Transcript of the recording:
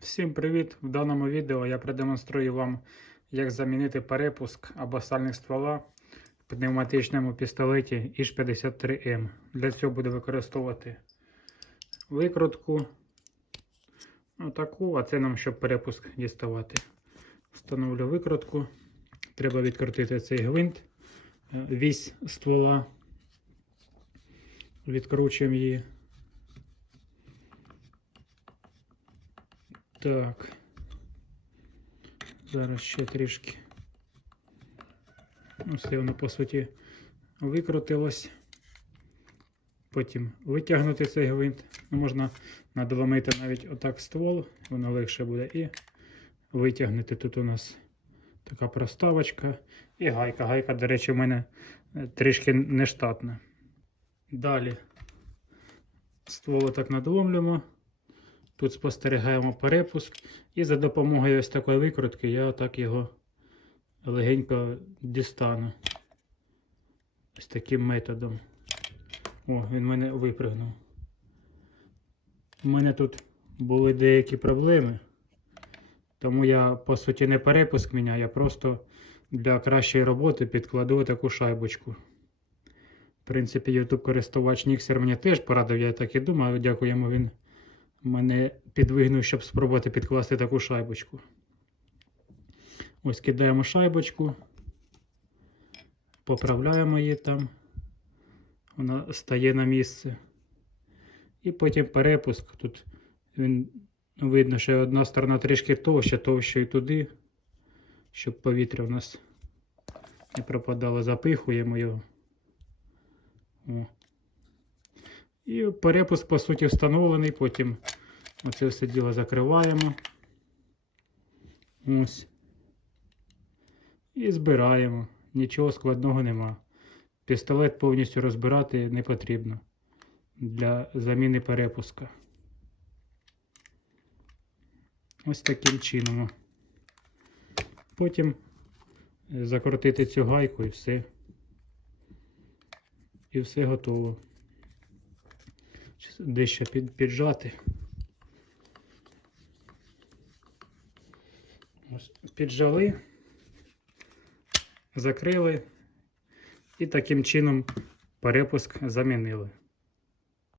Всім привіт! В даному відео я продемонструю вам, як замінити перепуск або сальник ствола в пневматичному пістолеті іж 53 м Для цього буду використовувати викрутку. Отаку, а це нам, щоб перепуск діставати. Встановлю викрутку. Треба відкрутити цей гвинт, е, вісь ствола. Відкручуємо її. Так. Зараз ще трішки. Все воно по суті викрутилось. Потім витягнути цей гвинт. Ну, Можна надломити навіть отак ствол, воно легше буде. І витягнути. Тут у нас така проставочка і гайка. Гайка, до речі, в мене е, трішки нештатна. Далі ствол так надломлюємо. Тут спостерігаємо перепуск. І за допомогою ось такої викрутки я отак його легенько дістану. Ось таким методом. О, він мене випригнув. У мене тут були деякі проблеми. Тому я, по суті, не перепуск міняю, я просто для кращої роботи підкладу таку шайбочку. В принципі, YouTube користувач Ніксер мені теж порадив, я так і думаю, дякуємо він мене підвигнув, щоб спробувати підкласти таку шайбочку. Ось кидаємо шайбочку, поправляємо її там, вона стає на місце. І потім перепуск. Тут він видно, що одна сторона трішки товща, товща і туди, щоб повітря у нас не пропадало, запихуємо його. О. І перепуск, по суті, встановлений. Потім оце все діло закриваємо. Ось. І збираємо. Нічого складного нема. Пістолет повністю розбирати не потрібно для заміни перепуска. Ось таким чином. Потім закрутити цю гайку і все. І все готово дещо під, піджати. Ось, піджали, закрили і таким чином перепуск замінили.